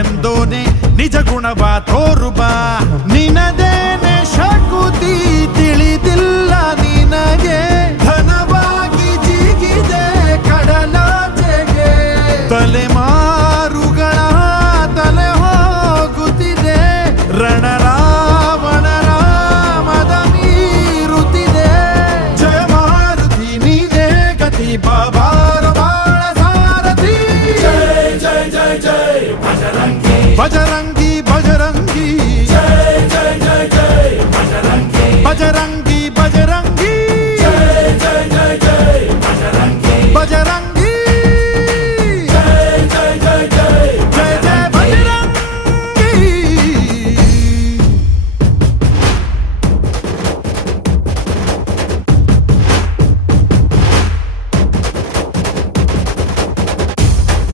ಎಂದೋನೆ ನಿಜ ಗುಣವ ತೋರುಬಾ ನಿನದೇನೆ ಶಕುತಿ ತಿಳಿದಿಲ್ಲ ನಿನಗೆ ಧನವಾಗಿ ಜಿಗಿದೆ ಕಡಲಾಚೆಗೆ ತಲೆಮಾರುಗಳ ತಲೆ ಹೋಗುತ್ತಿದೆ ರಣರಾವಣರ ಮದ ಮೀರುತ್ತಿದೆ ಜಯ ಮಾರುತಿ ನೀನೇ ಗತಿ ಬಾಬಾರ ಬಾಳ ಸಾರಥಿ ಜೈ ಜೈ ಜೈ ಜೈ ಬಜರಂಗಿ